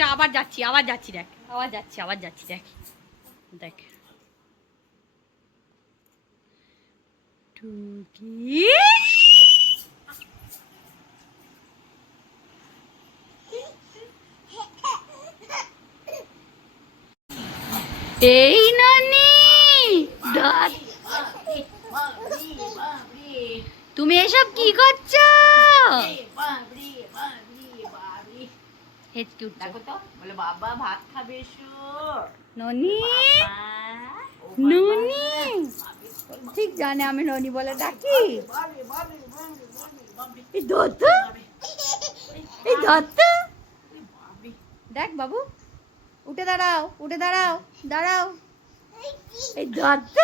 আচ্ছা আবার যাচ্ছি দেখ, আবার যাচ্ছি দেখ দেখ টুকি এই ননি তুমি এসব কি করছো? দেখো তো বলে বাবা ভাত খাবে এসো ননি ননি ঠিক জানে আমি ননি বলে ডাকি। এই দত্ত দেখ বাবু, উঠে দাঁড়াও দাঁড়াও। এই দত্ত